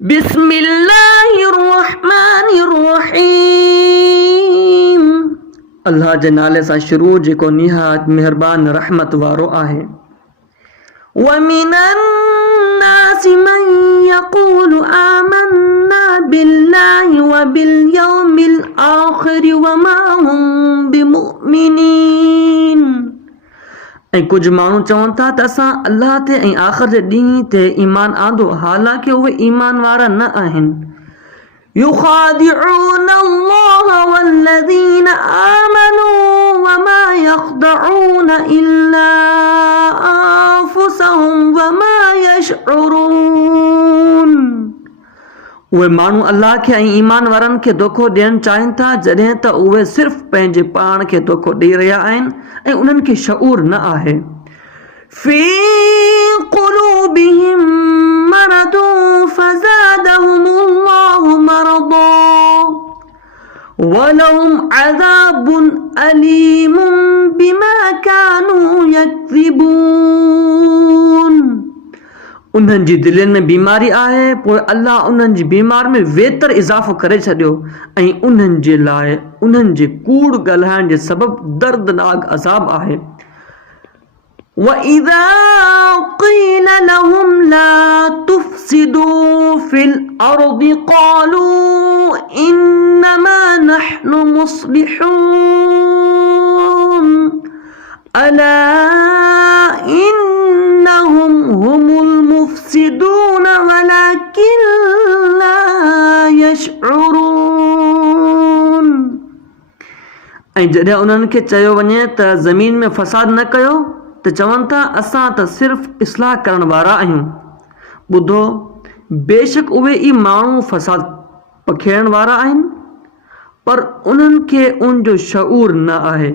बिस्मिल्लाहिर्रहमानिर्रहीम। अल्लाह जे नाले सां शुरू जेको निहायत मेहरबान रहमत वारो आहे। वमिनन नासि मन यक़ूलु आमन्ना बिल्लाहि व बिल यौमिल आखिर व मा हुम बिमुमिनीन। ऐं कुझु माण्हू चवनि था त असां अल्लाह ते ऐं आख़िर जे ॾींहं ते ईमान आंदो, हालांकि उहे ईमान वारा न आहिनि। युखादिऊन अल्लाह वल्लज़ीन आमनू वमा यख़दऊन इल्ला अंफुसहुम वमा यशउरून। उहे माण्हू अल्लाह खे ऐं ईमान वारनि खे धोखो ॾियणु चाहिनि था, जॾहिं त उहे सिर्फ़ु पंहिंजे पाण खे धोखो ॾेई रहिया आहिनि ऐं उन्हनि खे शऊर न आहे। फ़ी क़ुलूबिहिम मरदुन फ़ज़ादहुमुल्लाहु मरदा वलहुम अज़ाबुन अलीमुन बिमा कानू यक्ज़िबून। उन्हनि जी दिलनि में बीमारी आहे, पोइ अल्लाह उन्हनि जी बीमारी में वेतर इज़ाफ़ो करे छॾियो ऐं उन्हनि जे लाइ उन्हनि जे कूड़ ॻाल्हाइण जे सबबु दर्दनाक अज़ाब आहे। वइज़ा क़ील लहुम ला तुफ़्सिदू फ़िल अर्दि क़ालू इन्नमा नहनु मुस्लिहून अला इन्नहुम हुमुल मुफ़्सिदून वलाकिन ला यशउरून। ऐं जॾहिं उन्हनि खे चयो वञे त ज़मीन में फ़साद न कयो त चवनि था असां त सिर्फ़ु इस्लाह करण वारा आहियूं। ॿुधो, बेशक उहे ई माण्हू फ़साद पखेड़ण वारा आहिनि, पर उन्हनि खे उन जो शऊर न आहे।